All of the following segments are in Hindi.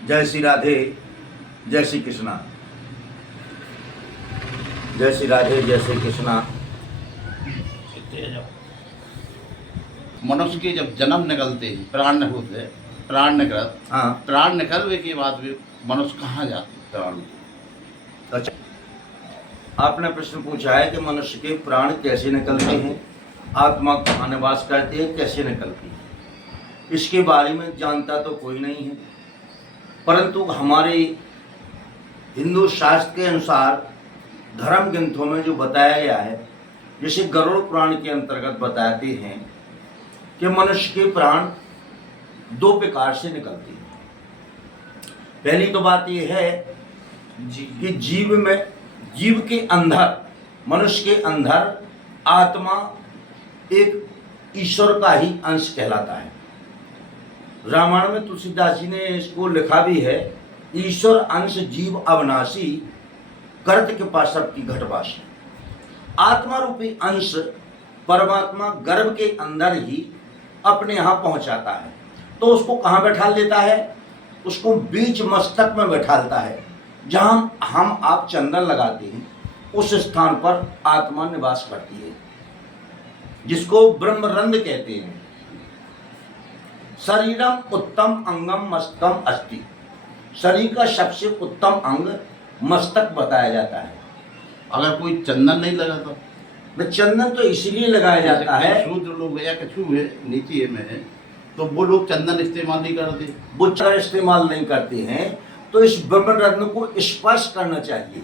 जय श्री राधे, जय श्री कृष्णा। जय श्री राधे, जय श्री कृष्णा। मनुष्य के जब जन्म निकलते हैं, प्राण निकलने के बाद भी मनुष्य कहाँ जाते प्राण। अच्छा, आपने प्रश्न पूछा है कि मनुष्य के प्राण कैसे निकलते हैं, आत्मा कहाँ निवास करती है, कैसे निकलती है। इसके बारे में जानता तो कोई नहीं है, परंतु हमारे हिंदू शास्त्र के अनुसार धर्म ग्रंथों में जो बताया गया है, जैसे गरुड़ पुराण के अंतर्गत बताते हैं कि मनुष्य के प्राण दो प्रकार से निकलते हैं। पहली तो बात यह है कि जीव के अंदर, मनुष्य के अंदर आत्मा एक ईश्वर का ही अंश कहलाता है। रामायण में तुलसीदास जी ने इसको लिखा भी है, ईश्वर अंश जीव अविनाशी, कर्त के पास सबकी घटवासी। आत्मा रूपी अंश परमात्मा गर्भ के अंदर ही अपने यहाँ पहुंचाता है, तो उसको कहाँ बैठा लेता है, उसको बीच मस्तक में बैठालता है। जहाँ हम आप चंदन लगाते हैं उस स्थान पर आत्मा निवास करती है, जिसको ब्रह्मरंध्र कहते हैं। शरीरम उत्तम अंगम मस्तकम अस्ति, शरीर का सबसे उत्तम अंग मस्तक बताया जाता है। अगर कोई चंदन नहीं लगा तो चंदन तो इसलिए लगाया जाता है, शूद्र लोग या कछु है नीचे में है तो वो लोग चंदन इस्तेमाल नहीं करते, वो चंदन इस्तेमाल नहीं करते हैं, तो इस ब्रह्मरत्न को स्पर्श करना चाहिए।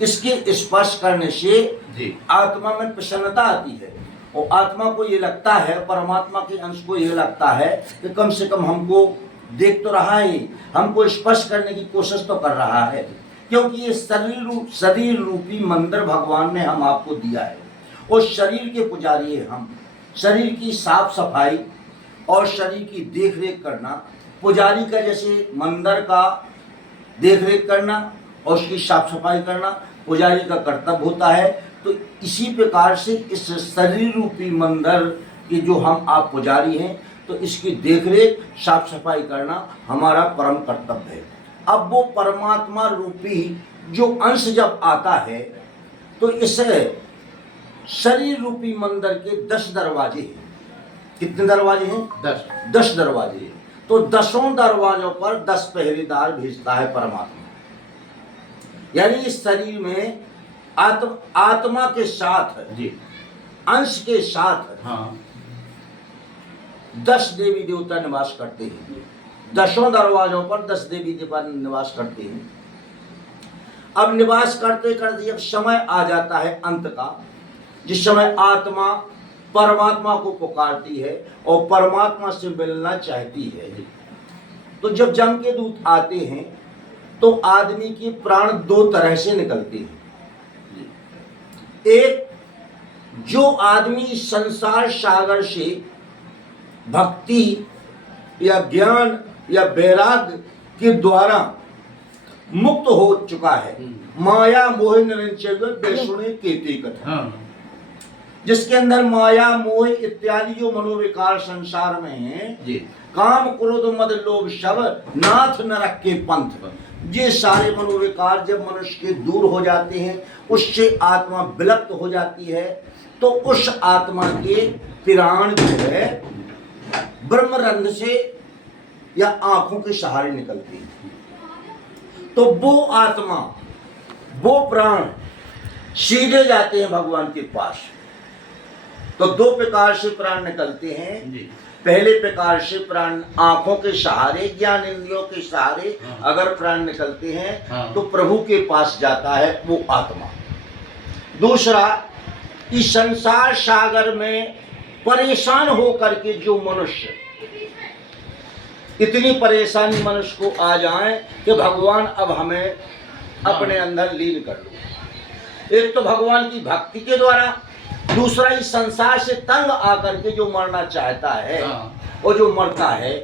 इसके स्पर्श करने से आत्मा में प्रसन्नता आती है, और आत्मा को ये लगता है, परमात्मा के अंश को ये लगता है कि कम से कम हमको देख तो रहा है, हमको स्पर्श करने की कोशिश तो कर रहा है, क्योंकि ये शरीर रूपी मंदिर भगवान ने हम आपको दिया है, और शरीर के पुजारी है हम। शरीर की साफ सफाई और शरीर की देख रेख करना, पुजारी का जैसे मंदिर का देख रेख करना और उसकी साफ सफाई करना पुजारी का कर्तव्य होता है, तो इसी प्रकार से इस शरीर रूपी मंदिर के जो हम आप पुजारी हैं, तो इसकी देखरेख साफ सफाई करना हमारा परम कर्तव्य है। अब वो परमात्मा रूपी जो अंश जब आता है, तो इस शरीर रूपी मंदिर के 10 दरवाजे हैं। कितने दरवाजे हैं? 10 दरवाजे हैं। तो 10 दरवाजों पर 10 पहरेदार भेजता है परमात्मा। यानी इस शरीर में आत्मा के साथ अंश के साथ 10 देवी देवता निवास करते हैं। 10 दरवाजों पर 10 देवी देवता निवास करते हैं। अब निवास करते करते जब समय आ जाता है अंत का, जिस समय आत्मा परमात्मा को पुकारती है और परमात्मा से मिलना चाहती है, तो जब जम के दूत आते हैं तो आदमी के प्राण 2 तरह से निकलते हैं। एक, जो आदमी संसार सागर से भक्ति या ज्ञान या वैराग्य के द्वारा मुक्त हो चुका है, माया मोह निरंचय केते कथा, जिसके अंदर माया मोह इत्यादि जो मनोविकार संसार में है, काम क्रोध मद लोभ शव नाथ नरक के पंथ, ये सारे मनोविकार जब मनुष्य के दूर हो जाते हैं, उससे आत्मा विलुप्त हो जाती है, तो उस आत्मा के प्राण जो है ब्रह्मरंध्र से या आंखों के सहारे निकलती है। तो वो आत्मा, वो प्राण सीधे जाते हैं भगवान के पास। तो 2 प्रकार से प्राण निकलते हैं। पहले प्रकार से प्राण आंखों के सहारे, ज्ञान इंद्रियों के सहारे अगर प्राण निकलते हैं तो प्रभु के पास जाता है वो आत्मा। दूसरा, इस संसार सागर में परेशान होकर के जो मनुष्य, इतनी परेशानी मनुष्य को आ जाए कि भगवान अब हमें अपने अंदर लीन कर लो। एक तो भगवान की भक्ति के द्वारा, दूसरा इस संसार से तंग आकर के जो मरना चाहता है और जो मरता है,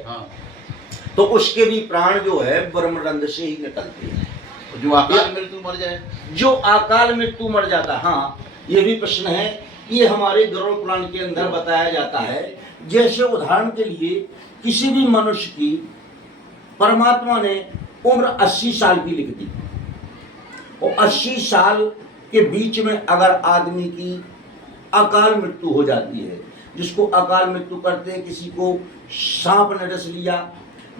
तो उसके भी प्राण जो है ब्रह्मरंध्र से ही निकलते हैं। जो अकाल मृत्यु मर जाए, जो अकाल मृत्यु मर जाता, हाँ, ये भी प्रश्न है। ये हमारे गरुड़ पुराण के अंदर बताया जाता है। जैसे उदाहरण के लिए किसी भी मनुष्य की परमात्मा ने उम्र 80 साल की लिख दी। और 80 साल के बीच में अगर आदमी की अकाल मृत्यु हो जाती है, जिसको अकाल मृत्यु करते हैं, किसी को सांप ने डस लिया,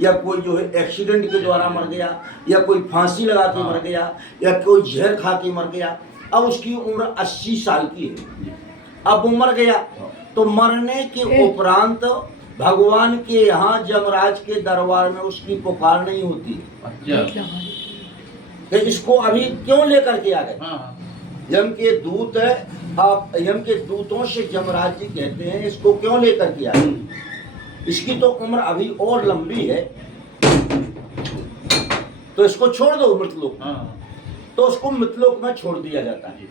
या कोई जो है एक्सीडेंट के द्वारा मर गया, या कोई फांसी लगा के मर गया, या कोई जहर खा के मर गया, अब उसकी उम्र 80 साल की है, अब वो मर गया, तो मरने के उपरांत भगवान के यहाँ यमराज के दरबार में उसकी पुकार नहीं होती। कि इसको अभी क्यों लेकर के आ गए? यम के दूत है, आप यम के दूतों से यमराज जी कहते हैं इसको क्यों लेकर के आए? इसकी तो उम्र अभी और लंबी है, तो इसको छोड़ दो मृतलोक। तो उसको मृतलोक में छोड़ दिया जाता है।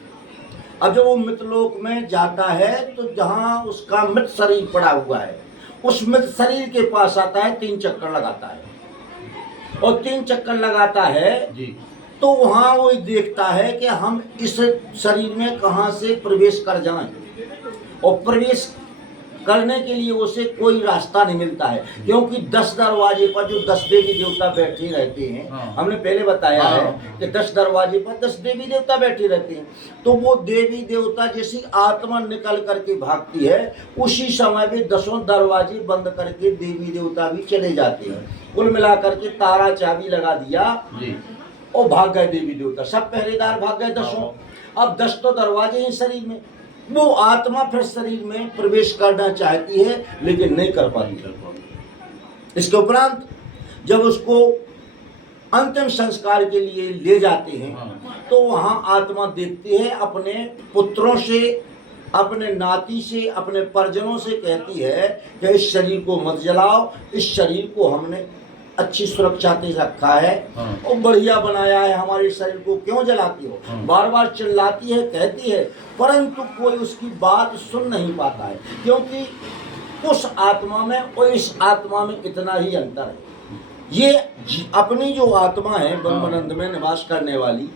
अब जब वो मृतलोक में जाता है तो जहां उसका मृत शरीर पड़ा हुआ है, उस मृत शरीर के पास आता है, 3 चक्कर लगाता है, और 3 चक्कर लगाता है तो वहां वो देखता है कि हम इस शरीर में कहां से प्रवेश कर जाएं, और प्रवेश करने के लिए उसे कोई रास्ता नहीं मिलता है, क्योंकि 10 दरवाजे पर जो 10 देवी देवता बैठे रहते हैं, हमने पहले बताया है कि 10 दरवाजे पर 10 देवी देवता बैठे रहते हैं। तो वो देवी देवता जैसी आत्मा निकल करके भागती है, उसी समय में 10 दरवाजे बंद करके देवी देवता भी चले जाते हैं। कुल मिलाकर के तारा चाबी लगा दिया और भाग गए देवी देवता, सब पहरेदार भाग गए 10। अब 10 तो दरवाजे हैं शरीर में, वो आत्मा फिर शरीर में प्रवेश करना चाहती है लेकिन नहीं कर पाती। इसके उपरांत जब उसको अंतिम संस्कार के लिए ले जाते हैं तो वहां आत्मा देखती है, अपने पुत्रों से, अपने नाती से, अपने परिजनों से कहती है कि इस शरीर को मत जलाओ, इस शरीर को हमने अच्छी सुरक्षा से रखा है और बढ़िया बनाया है, हमारे शरीर को क्यों जलाती हो? बार बार चिल्लाती है, कहती है, परंतु कोई उसकी बात सुन नहीं पाता है, क्योंकि उस आत्मा में और इस आत्मा में इतना ही अंतर है। ये अपनी जो आत्मा है ब्रह्मानंद में निवास करने वाली,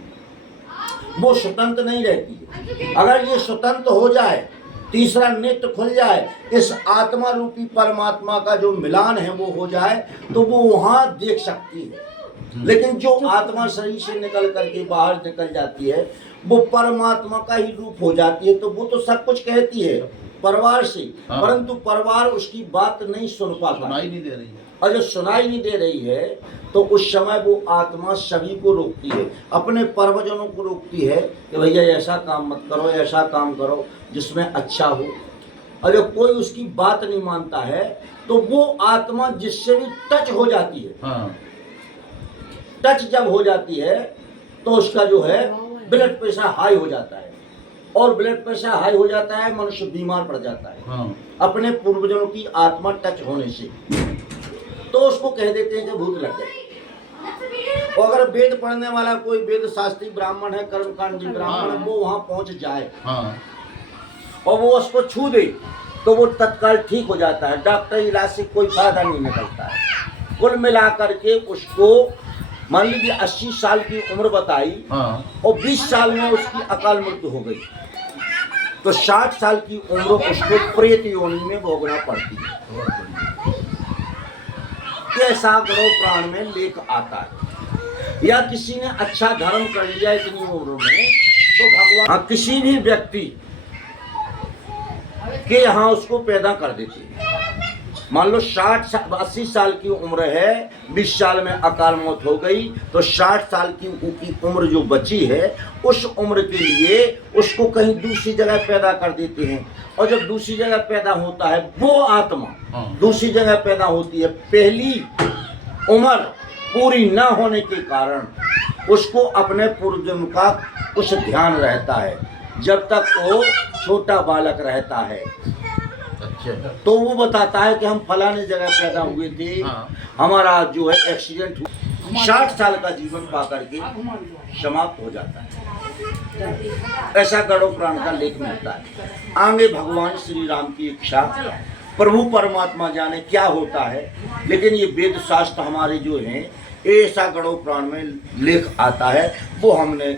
वो स्वतंत्र नहीं रहती है। अगर ये स्वतंत्र हो जाए, तीसरा नेत्र खुल जाए, इस आत्मा रूपी परमात्मा का जो मिलान है वो हो जाए, तो वो वहां देख सकती है। लेकिन जो आत्मा शरीर से निकल करके बाहर निकल जाती है, वो परमात्मा का ही रूप हो जाती है, तो वो तो सब कुछ कहती है परिवार से, परंतु परिवार उसकी बात नहीं सुन पाता, सुनाई नहीं दे रही है। और जो सुनाई नहीं दे रही है तो उस समय वो आत्मा सभी को रोकती है, अपने परिवारजनों को रोकती है कि भैया ऐसा काम मत करो, ऐसा काम करो जिसमें अच्छा हो। और जब कोई उसकी बात नहीं मानता है तो वो आत्मा जिससे भी टच हो जाती है, टच जब हो जाती है तो उसका जो है ब्लड प्रेशर हाई हो जाता है, और ब्लड प्रेशर हाई हो जाता है, मनुष्य बीमार पड़ जाता है अपने पूर्वजों की आत्मा टच होने से। तो उसको कह देते हैं कि भूत लग गए। और अगर वेद पढ़ने वाला कोई वेद शास्त्री ब्राह्मण है, कर्मकांडी ब्राह्मण है, वो वहां पहुंच जाए और वो उसको छू दे तो वो तत्काल ठीक हो जाता है। डॉक्टर इलाज से कोई फायदा नहीं निकलता है। कुल मिलाकर के उसको मान लीजिए 80 साल की उम्र बताई और 20 साल में उसकी अकाल मृत्यु हो गई, तो 60 साल की उम्र उसको प्रेत योनि में भोगना पड़ती है। ऐसा गणो प्राण में लेख आता है। या किसी ने अच्छा धर्म कर लिया इतनी उम्र में, तो भगवान किसी भी व्यक्ति के यहाँ उसको पैदा कर देते हैं। मान लो 80 साल की उम्र है, 20 साल में अकाल मौत हो गई, तो 60 साल की उम्र जो बची है उस उम्र के लिए उसको कहीं दूसरी जगह पैदा कर देते हैं। और जब दूसरी जगह पैदा होता है वो आत्मा दूसरी जगह पैदा होती है, पहली उम्र पूरी न होने के कारण उसको अपने पूर्वजन्म का कुछ ध्यान रहता है, जब तक वो छोटा बालक रहता है। तो वो बताता है कि हम फलाने जगह पैदा हुए थे, हमारा जो है एक्सीडेंट हुआ, 60 साल का जीवन पाकर के समाप्त हो जाता है। ऐसा गरुड़ पुराण का लेख मिलता है। आगे भगवान श्री राम की इच्छा, प्रभु परमात्मा जाने क्या होता है, लेकिन ये वेद शास्त्र हमारे जो हैं ऐसा गरुड़ पुराण में लेख आता है, वो हमने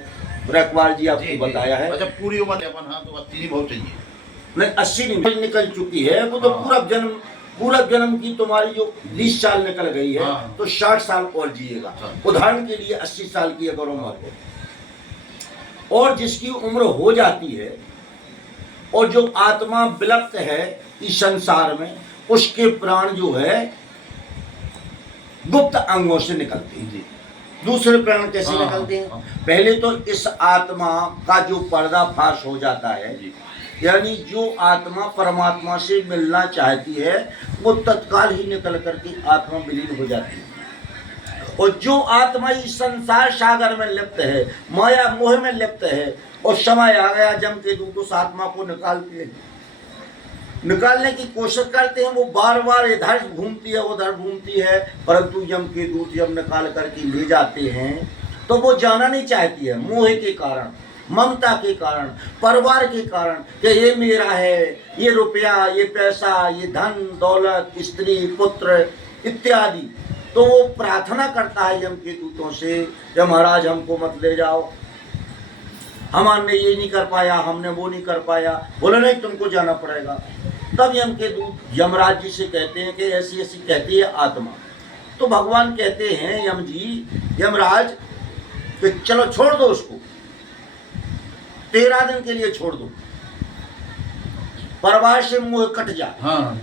रखवार जी आपको बताया है। अच्छा, पूरी उम्र अपन तो 80 बहुत चाहिए नहीं, 80 नहीं निकल चुकी है, वो तो पूरा जन्म पूरा जन्म की तुम्हारी जो 20 साल निकल गई है हाँ। तो 60 साल और जिएगा। हाँ। उदाहरण के लिए 80 साल की अगर उम्र है और जिसकी उम्र हो जाती है और जो आत्मा विलुप्त है इस संसार में, उसके प्राण जो है गुप्त अंगों से निकलते हैं। जी दूसरे प्राण कैसे हाँ, निकलते हैं? हाँ। पहले तो इस आत्मा का जो पर्दाफाश हो जाता है, जी यानी जो आत्मा परमात्मा से मिलना चाहती है वो तत्काल ही निकल करके आत्मा विलीन हो जाती है। और जो आत्मा इस संसार सागर में लिप्त है, माया मोह में लिप्त है, और समय आ गया जम के दूत उस आत्मा को निकालने की कोशिश करते हैं। वो बार बार इधर घूमती है उधर घूमती है, परंतु यम के दूत जब निकाल करके ले जाते हैं तो वो जाना नहीं चाहती है, मोह के कारण, ममता के कारण, परिवार के कारण कि ये मेरा है, ये रुपया, ये पैसा, ये धन दौलत, स्त्री पुत्र इत्यादि। तो वो प्रार्थना करता है यम के दूतों से कि महाराज हमको मत ले जाओ, हमने ये नहीं कर पाया, हमने वो नहीं कर पाया। बोले नहीं तुमको जाना पड़ेगा। तब यम के दूत यमराज जी से कहते हैं कि ऐसी ऐसी कहती है आत्मा। तो भगवान कहते हैं यम जी, यमराज कि चलो छोड़ दो उसको, 13 दिन के लिए छोड़ दो, परिवार से मोह कट जाए। हाँ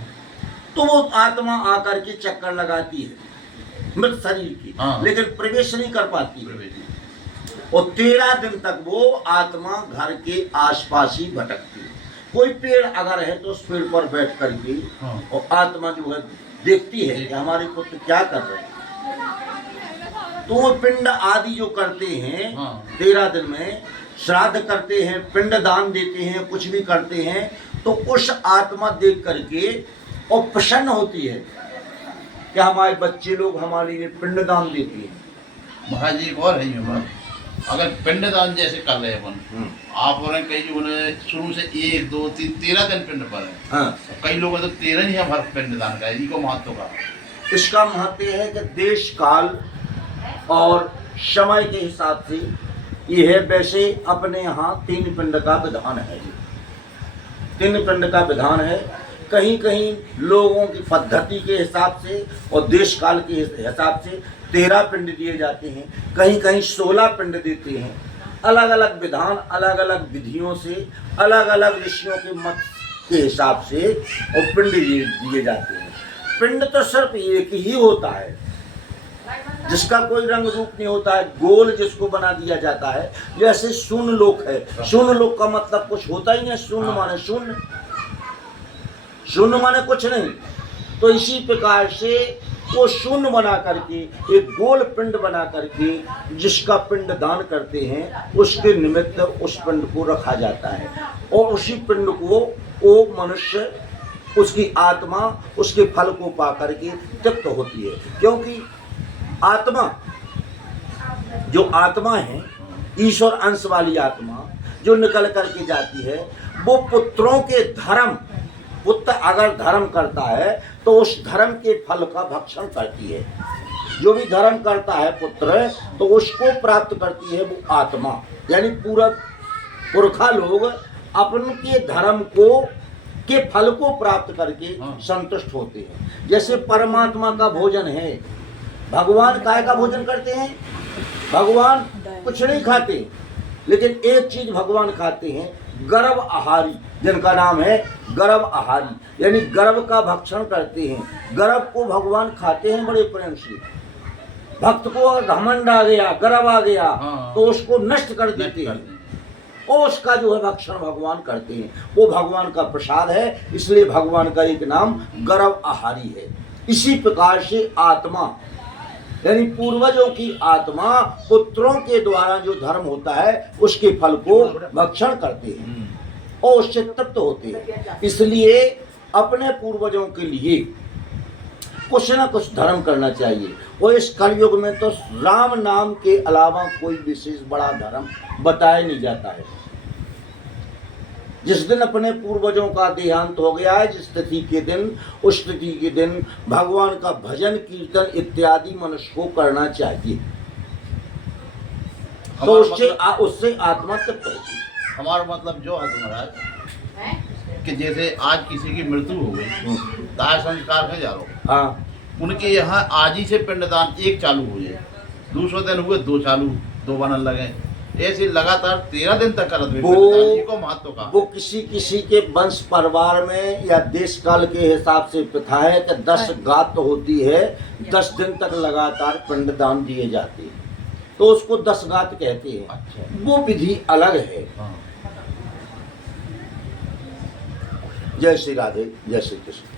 तो वो आत्मा आकर के चक्कर लगाती है मृत शरीर की, हाँ। लेकिन प्रवेश नहीं कर पाती है। और 13 दिन तक वो आत्मा घर के आसपास ही भटकती है। कोई पेड़ अगर है तो उस पेड़ पर बैठ करके हाँ। और आत्मा जो है देखती है कि हमारे पुत्र क्या कर रहे हैं। तो वो पिंड आदि जो करते हैं हाँ। 13 दिन में, श्राद्ध करते हैं, पिंड दान देते हैं, कुछ भी करते हैं, तो उस आत्मा देख करके और प्रसन्न होती है कि हमारे बच्चे लोग हमारे लिए पिंड दान देते हैं। महाराज जी एक और है ये बात, अगर पिंडदान जैसे कर रहे हैं अपन, आप और कई जो ने शुरू से 1 2 3 13 दिन पिंड पर है। हाँ। कई लोग तो 13 ही हर पिंडदान का है, इनको महत्व का। इसका महत्व है कि देश काल और समय के हिसाब से ये है। वैसे अपने यहाँ 3 पिंड का विधान है, 3 पिंड का विधान है। कहीं कहीं लोगों की पद्धति के हिसाब से और देश काल के हिसाब से 13 पिंड दिए जाते हैं, कहीं कहीं 16 पिंड देते हैं। अलग अलग विधान, अलग अलग विधियों से, अलग अलग ऋषियों के मत के हिसाब से और पिंड दिए जाते हैं। पिंड तो सिर्फ एक ही होता है जिसका कोई रंग रूप नहीं होता है, गोल जिसको बना दिया जाता है। जैसे शून्य लोक है, शून्य लोक का मतलब कुछ होता ही नहीं, शून्य माने शून्य, शून्य माने कुछ नहीं। तो इसी प्रकार से वो शून्य बना करके एक गोल पिंड बना करके जिसका पिंड दान करते हैं उसके निमित्त उस पिंड को रखा जाता है। और उसी पिंड को वो मनुष्य, उसकी आत्मा उसके फल को पा करके तृप्त होती है। क्योंकि आत्मा, जो आत्मा है ईश्वर अंश वाली आत्मा जो निकल करके जाती है, वो पुत्रों के धर्म, पुत्र अगर धर्म करता है तो उस धर्म के फल का भक्षण करती है। जो भी धर्म करता है पुत्र तो उसको प्राप्त करती है वो आत्मा। यानी पूरा पुरखा लोग अपन के धर्म को के फल को प्राप्त करके संतुष्ट होते हैं। जैसे परमात्मा का भोजन है, भगवान काय का भोजन करते हैं? भगवान कुछ नहीं खाते, लेकिन एक चीज भगवान खाते हैं, गर्भ आहारी, जिनका नाम है गर्भ आहारी, यानी गर्भ का भक्षण करते हैं। गर्भ को भगवान खाते हैं बड़े प्रेम से। भक्त को घमंड आ गया, गर्भ आ गया तो उसको नष्ट कर देते हैं और उसका जो है भक्षण भगवान करते हैं। वो भगवान का प्रसाद है, इसलिए भगवान का एक नाम गर्भ आहारी है। इसी प्रकार से आत्मा यानी पूर्वजों की आत्मा पुत्रों के द्वारा जो धर्म होता है उसके फल को भक्षण करते हैं और उससे तृप्त होते हैं। इसलिए अपने पूर्वजों के लिए कुछ ना कुछ धर्म करना चाहिए। और इस कलयुग में तो राम नाम के अलावा कोई विशेष बड़ा धर्म बताया नहीं जाता है। जिस दिन अपने पूर्वजों का देहांत हो गया है, जिस तिथि के दिन, उस तिथि के दिन भगवान का भजन कीर्तन इत्यादि मनुष्य को करना चाहिए, तो उससे आत्मा तृप्त होती है। हमारा मतलब जो है महाराज कि जैसे आज किसी की मृत्यु हो गई, दाह संस्कार के जा रहा हो, हाँ उनके यहाँ आज ही से पिंडदान एक चालू हो जाए, दूसरे दिन हुए दो चालू, दो बनन लगे, ऐसे लगातार 13 दिन तक करत हुए पिंडदान जी को महत्व का। वो किसी किसी के वंश परिवार में या देश काल के हिसाब से प्रथा है कि 10 गात होती है, 10 दिन तक लगातार पिंडदान दिए जाते हैं, तो उसको 10 गात कहते हैं। अच्छा। वो विधि अलग है। हाँ। जय श्री राधे, जय श्री कृष्ण।